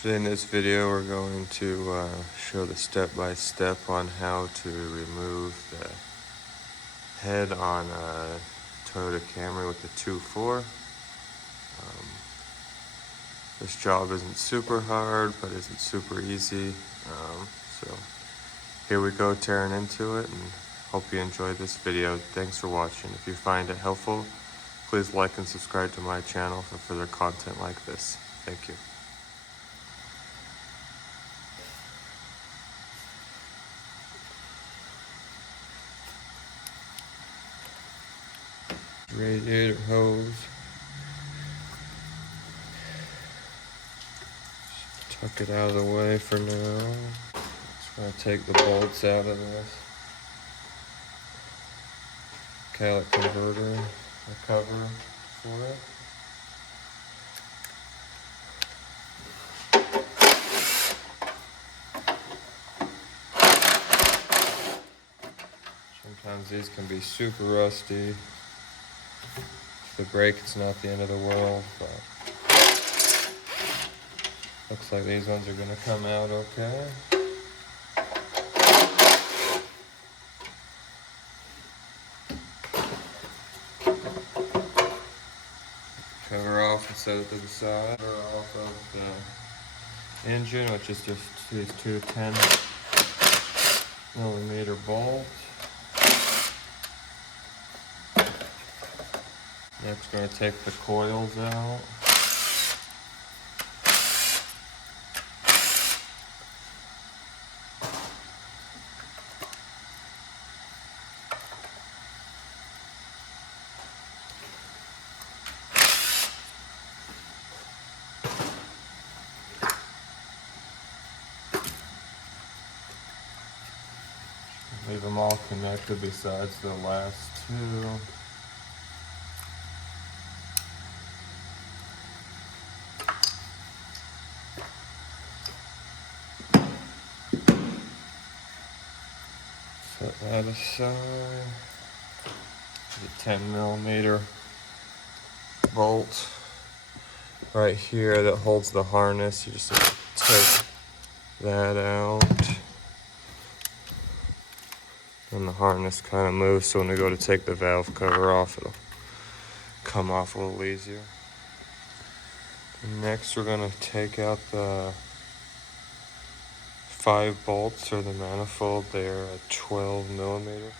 Today in this video we're going to show the step-by-step on how to remove the head on a Toyota Camry with the 2.4. This job isn't super hard, but isn't super easy. So here we go, tearing into it, and hope you enjoyed this video. Thanks for watching. If you find it helpful, please like and subscribe to my channel for further content like this. Thank you. Radiator hose. Just tuck it out of the way for now. Just gonna take the bolts out of this catalytic converter, the cover for it. Sometimes these can be super rusty. If they break, it's not the end of the world, but looks like these ones are gonna come out okay. Cover off and set it to the side. Cover off of the engine, which is just these two 10mm bolts. Next, we're going to take the coils out. Leave them all connected besides the last two. Set that aside. The 10mm bolt right here that holds the harness. You just have to take that out. And the harness kind of moves, so when we go to take the valve cover off, it'll come off a little easier. Next, we're going to take out the 5 bolts or the manifold. They're a 12mm.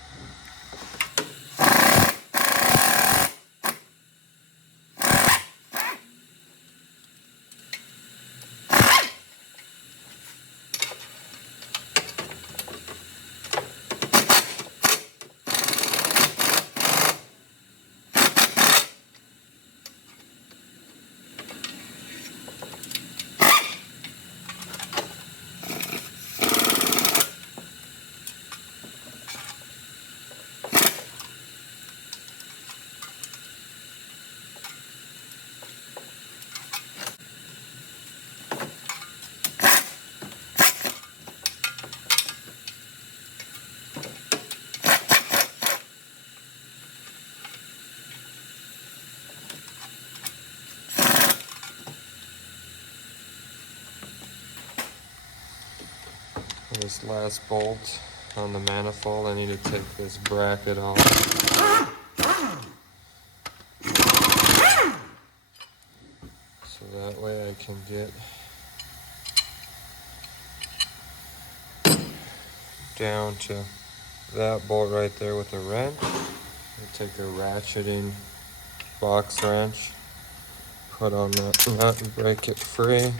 This last bolt on the manifold, I need to take this bracket off. So that way I can get down to that bolt right there with a wrench. I take a ratcheting box wrench, put on that nut and break it free.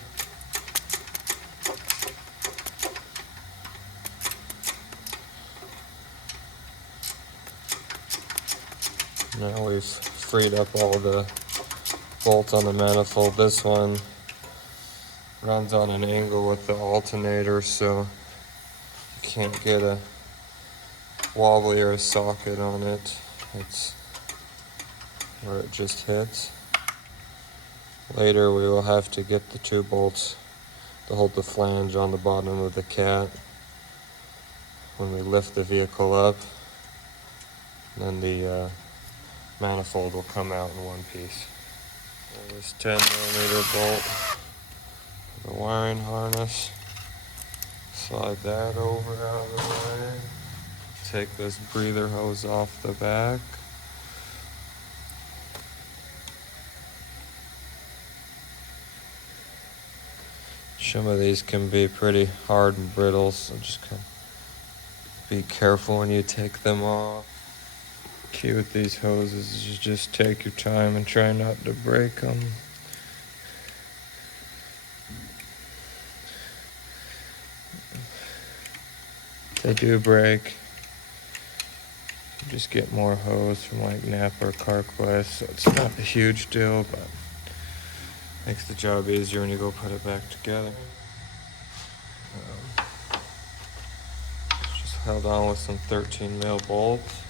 Now we've freed up all the bolts on the manifold. This one runs on an angle with the alternator, so you can't get a wobbly or a socket on it. It's where it just hits. Later we will have to get the 2 bolts to hold the flange on the bottom of the cat when we lift the vehicle up. And then the manifold will come out in one piece. This 10mm bolt, the wiring harness. Slide that over out of the way. Take this breather hose off the back. Some of these can be pretty hard and brittle, so just kind of be careful when you take them off. Key with these hoses is you just take your time and try not to break them. They do break. You just get more hose from like Napa or Carquest, so it's not a huge deal, but makes the job easier when you go put it back together. Just held on with some 13 mil bolts.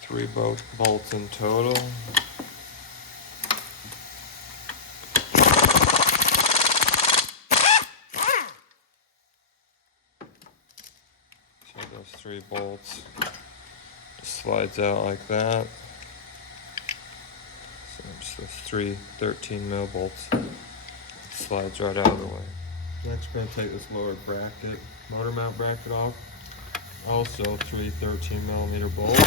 Three bolts in total. So those 3 bolts just slides out like that. So just those 3 13 mil bolts slides right out of the way. Next we're going to take this lower bracket, motor mount bracket off. Also 3 13 millimeter bolts.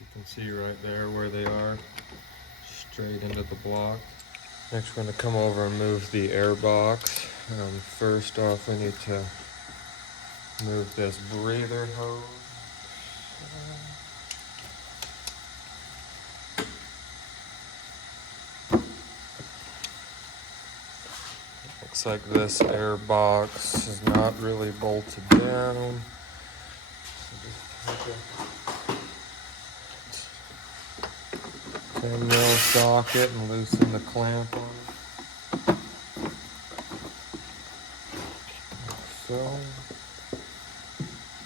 You can see right there where they are, straight into the block. Next we're going to come over and move the air box. First off we need to move this breather hose. Looks like this air box is not really bolted down. So just take a 10 mil socket and loosen the clamp on it. So,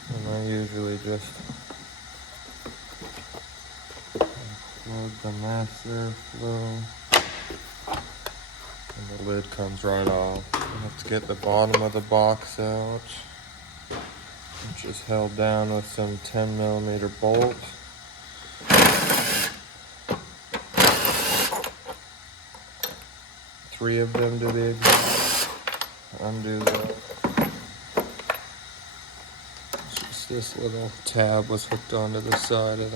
and I usually just plug the mass airflow. And the lid comes right off. You have to get the bottom of the box out, which is held down with some 10 millimeter bolts. Three of them to be exact. Undo that. Just this little tab was hooked onto the side of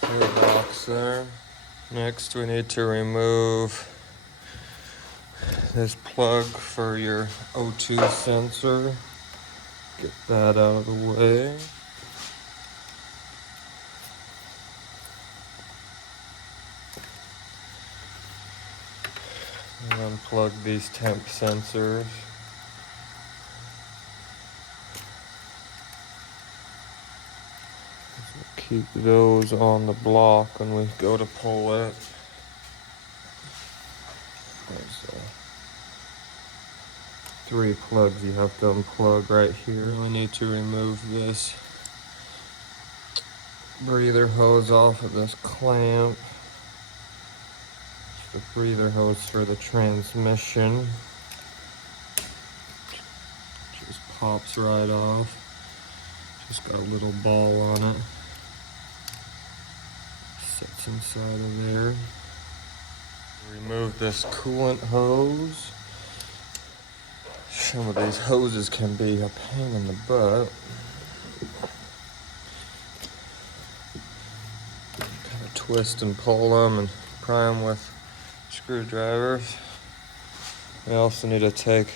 the box there. Next we need to remove this plug for your O2 sensor. Get that out of the way. And unplug these temp sensors. Keep those on the block when we go to pull it. There's 3 plugs you have to unplug right here. We need to remove this breather hose off of this clamp. It's the breather hose for the transmission. Just pops right off. Just got a little ball on it. Sits inside of there. Remove this coolant hose. Some of these hoses can be a pain in the butt. Kind of twist and pull them and pry them with screwdrivers. We also need to take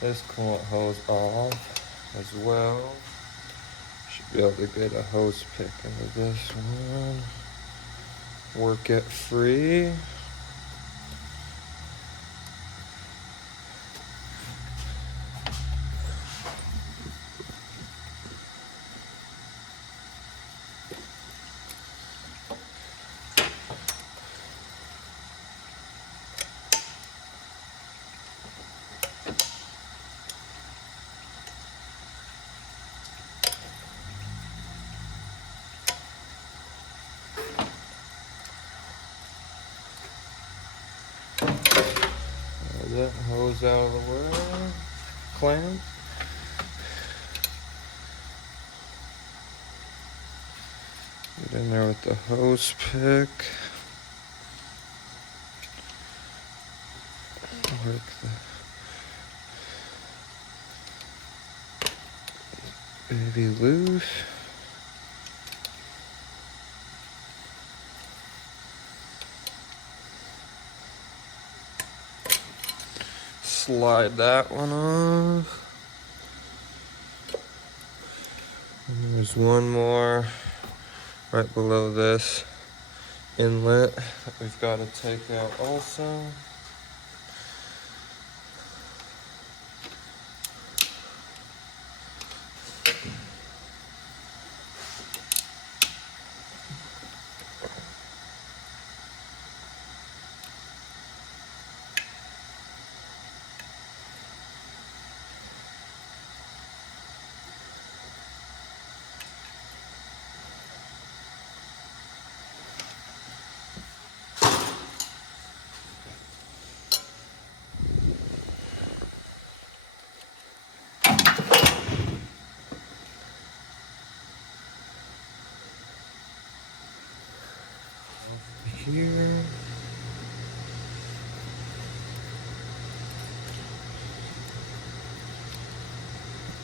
this coolant hose off as well. Should be able to get a hose pick into this one. Work it free. that hose out of the way. Clamp. Get in there with the hose pick. Work the baby loose. Slide that one off. And there's one more right below this inlet that we've got to take out also. Here.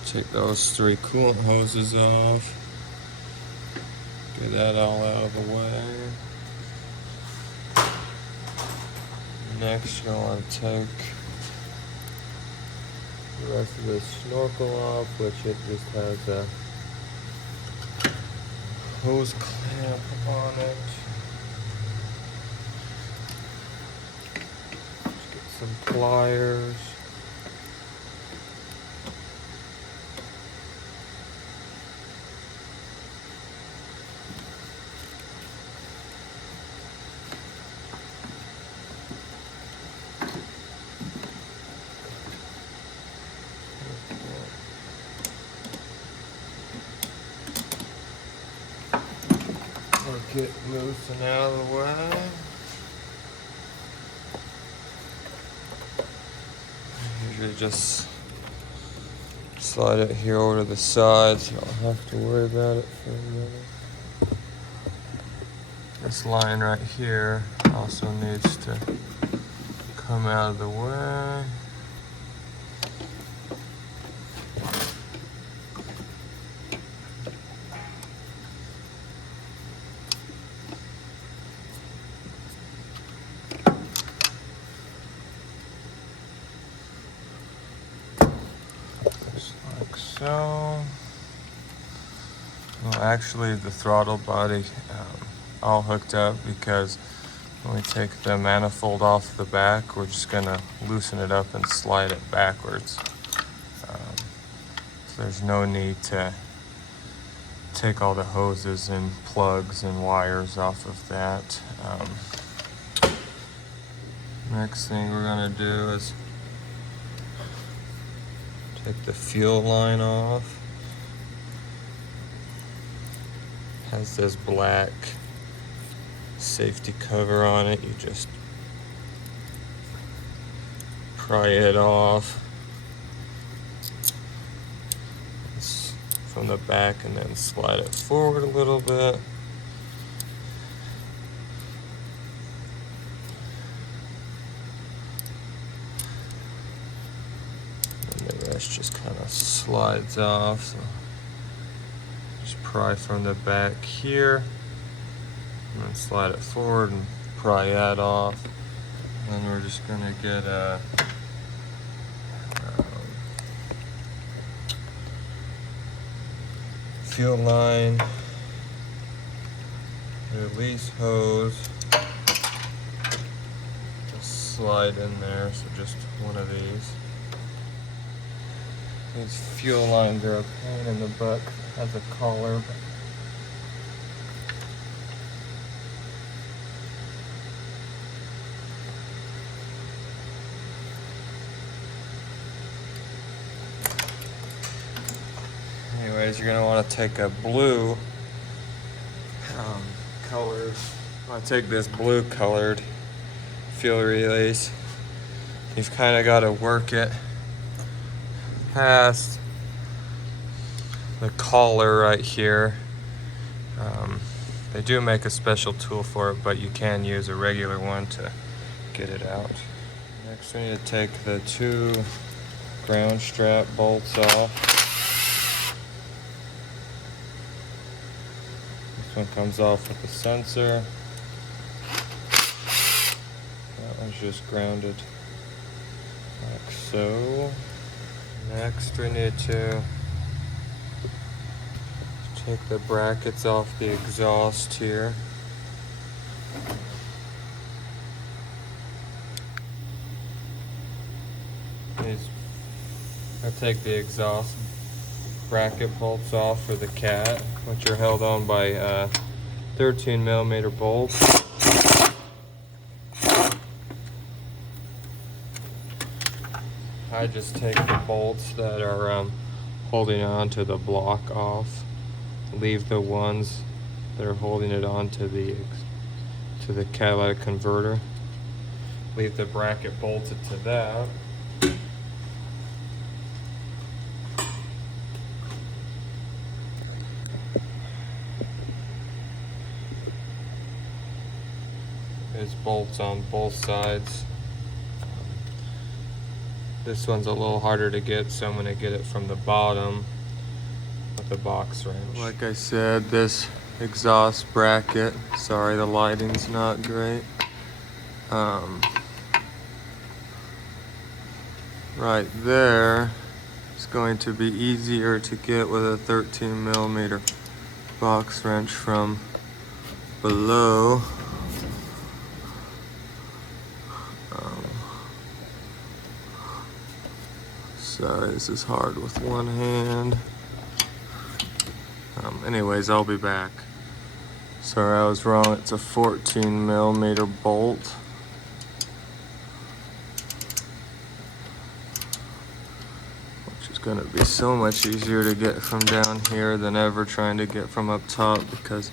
Take those 3 coolant hoses off. Get that all out of the way. Next, you're going to want to take the rest of this snorkel off, which it just has a hose clamp on it. Just get some pliers. Get loose and out of the way. Usually just slide it here over to the side so you don't have to worry about it for a minute. This line right here also needs to come out of the way. So, well, actually the throttle body all hooked up, because when we take the manifold off the back, we're just gonna loosen it up and slide it backwards. So there's no need to take all the hoses and plugs and wires off of that. Next thing we're gonna do is take the fuel line off. Has this black safety cover on it. You just pry it off from the back and then slide it forward a little bit. Just kind of slides off, so just pry from the back here and then slide it forward and pry that off. And then we're just going to get a fuel line release hose, just slide in there, so just one of these. These fuel lines are a pain in the butt. It has a collar. Anyways, you're going to want to take a blue colored. I want to take this blue colored fuel release, you've kind of got to work it past the collar right here. They do make a special tool for it, but you can use a regular one to get it out. Next we need to take the 2 ground strap bolts off. This one comes off with the sensor. That one's just grounded like so. Next we need to take the brackets off the exhaust here. I take the exhaust bracket bolts off for the Cat, which are held on by 13mm bolts. I just take the bolts that are holding on to the block off. Leave the ones that are holding it on to the catalytic converter. Leave the bracket bolted to that. There's bolts on both sides. This one's a little harder to get, so I'm going to get it from the bottom with the box wrench. Like I said, this exhaust bracket, sorry the lighting's not great, right there is going to be easier to get with a 13mm box wrench from below. Sorry, this is hard with one hand. Anyways, I'll be back. Sorry, I was wrong. It's a 14mm bolt. Which is going to be so much easier to get from down here than ever trying to get from up top, because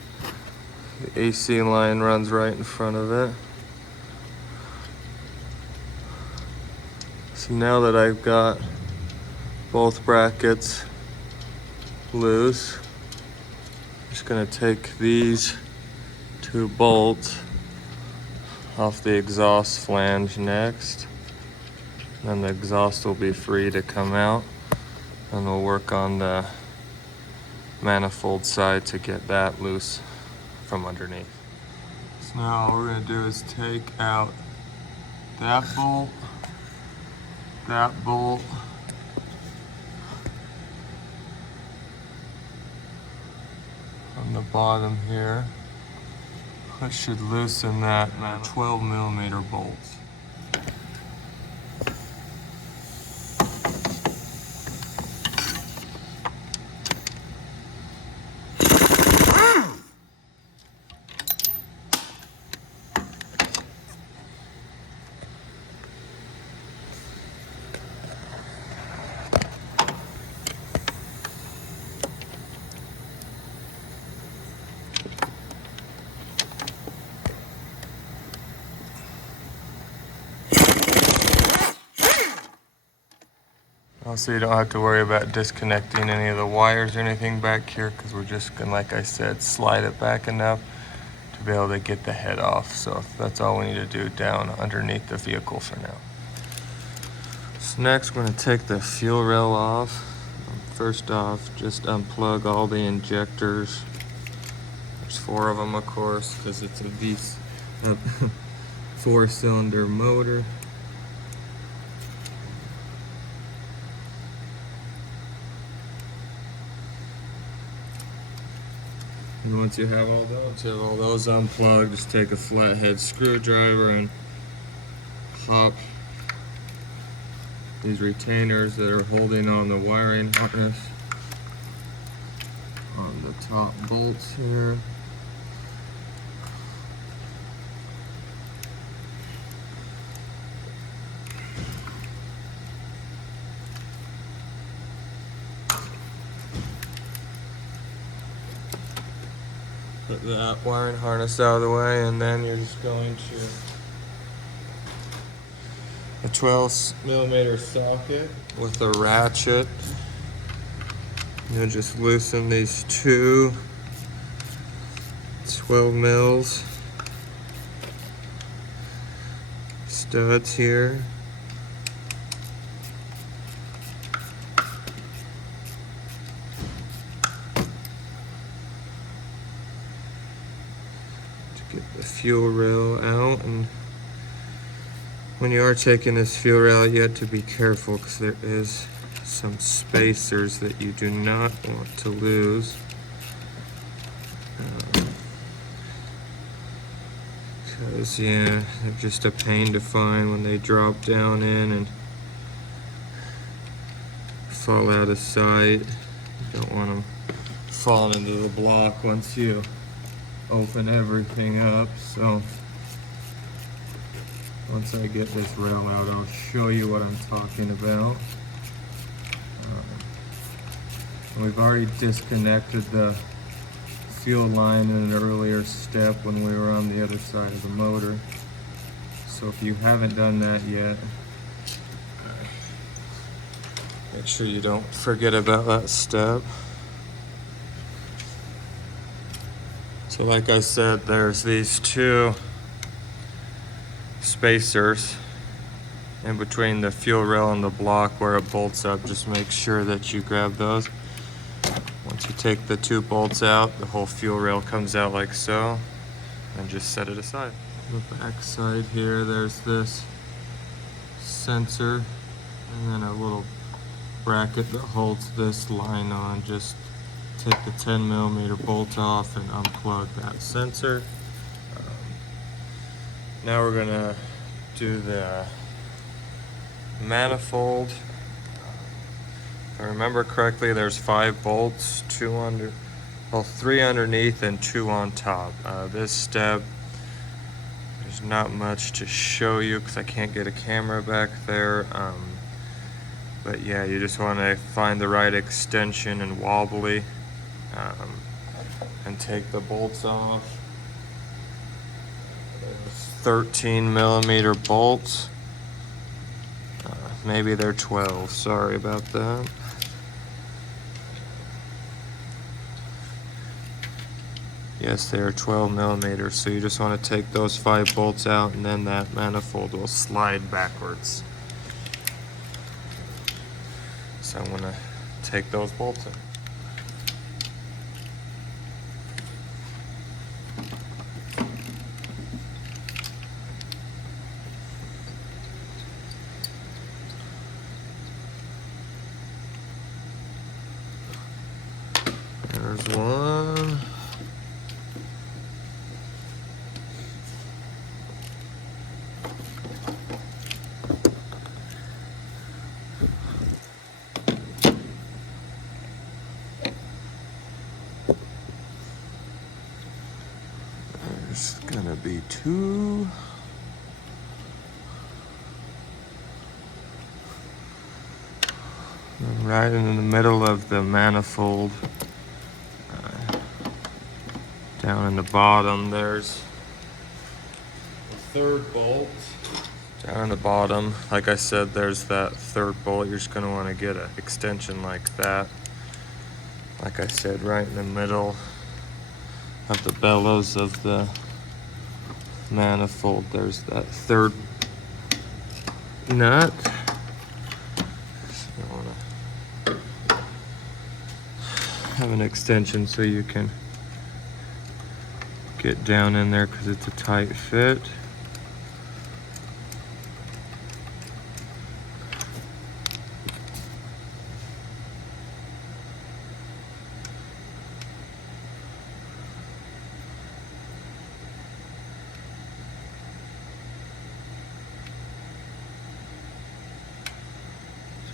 the AC line runs right in front of it. So now that I've got both brackets loose, I'm just going to take these 2 bolts off the exhaust flange next. Then the exhaust will be free to come out, and we'll work on the manifold side to get that loose from underneath. So now all we're going to do is take out that bolt, on the bottom here. That should loosen that 12mm bolts. Also, you don't have to worry about disconnecting any of the wires or anything back here, because we're just gonna, like I said, slide it back enough to be able to get the head off. So that's all we need to do down underneath the vehicle for now. So next we're gonna take the fuel rail off. First off, just unplug all the injectors. There's 4 of them, of course, because it's a 4-cylinder motor. And once you have all those unplugged, just take a flathead screwdriver and pop these retainers that are holding on the wiring harness on the top bolts here. Put that wiring harness out of the way, and then you're just going to a 12mm socket with a ratchet. You'll just loosen these two 12 mils studs here. To get the fuel rail out, and when you are taking this fuel rail out, you have to be careful because there is some spacers that you do not want to lose. Because, yeah, they're just a pain to find when they drop down in and fall out of sight. You don't want them falling into the block once you open everything up. So once I get this rail out, I'll show you what I'm talking about. We've already disconnected the fuel line in an earlier step when we were on the other side of the motor. So if you haven't done that yet, make sure you don't forget about that step. So like I said, there's these two spacers in between the fuel rail and the block where it bolts up. Just make sure that you grab those. Once you take the two bolts out, the whole fuel rail comes out like so, and just set it aside. On the back side here, there's this sensor and then a little bracket that holds this line on. Just take the 10mm bolt off and unplug that sensor. Now we're gonna do the manifold. If I remember correctly, there's 5 bolts, 3 underneath and 2 on top. This step, there's not much to show you because I can't get a camera back there. But yeah, you just want to find the right extension and wobbly, and take the bolts off. There's 13mm bolts. Maybe they're 12, sorry about that. Yes, they are 12mm, so you just want to take those 5 bolts out and then that manifold will slide backwards. So I'm going to take those bolts in. There's one. There's gonna be 2. And right in the middle of the manifold, down in the bottom, there's the 3rd bolt. Down in the bottom, like I said, there's that 3rd bolt. You're just gonna want to get an extension like that. Like I said, right in the middle of the bellows of the manifold, there's that 3rd nut. So you want to have an extension so you can get down in there because it's a tight fit.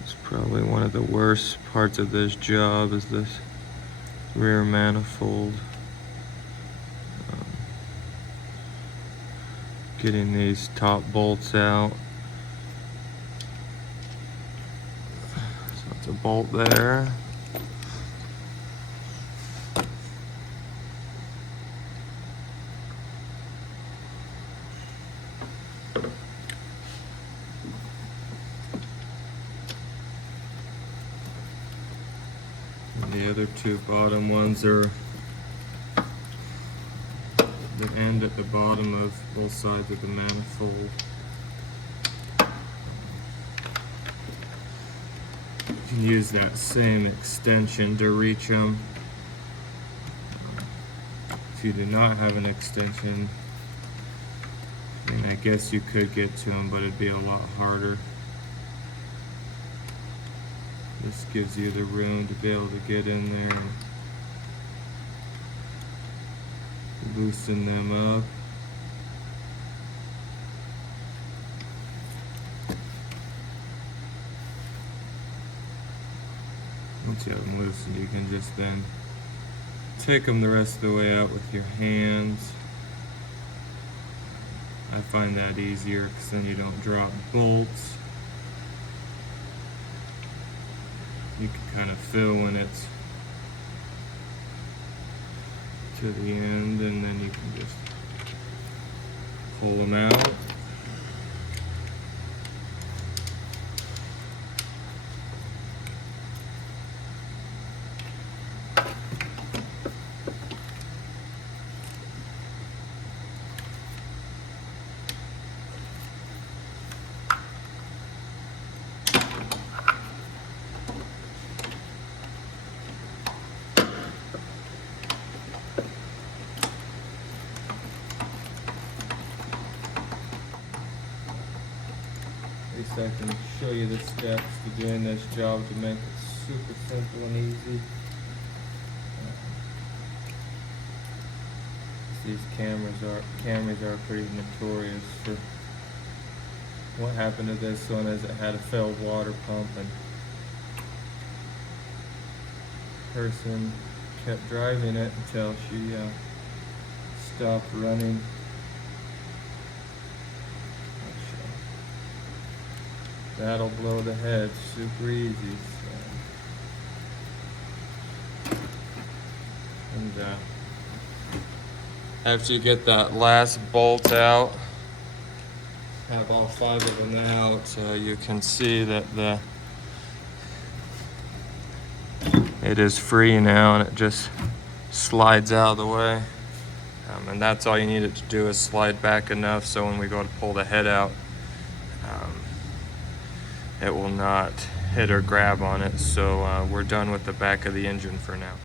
This is probably one of the worst parts of this job, is this rear manifold. Getting these top bolts out. So it's a bolt there. other two bottom ones are the end at the bottom of both sides of the manifold. You can use that same extension to reach them. If you do not have an extension, I mean, I guess you could get to them, but it'd be a lot harder. This gives you the room to be able to get in there and loosen them up. Once you have them loosened, you can just then take them the rest of the way out with your hands. I find that easier because then you don't drop bolts. You can kind of feel when it's to the end, and then you can just pull them out. At least I can show you the steps to doing this job to make it super simple and easy. These Camrys are pretty notorious for what happened to this one is it had a failed water pump, and person kept driving it until she stopped running. That'll blow the head super easy. So. And after you get that last bolt out, have all 5 of them out, you can see that it is free now, and it just slides out of the way. And that's all you need it to do, is slide back enough so when we go to pull the head out, it will not hit or grab on it. So we're done with the back of the engine for now.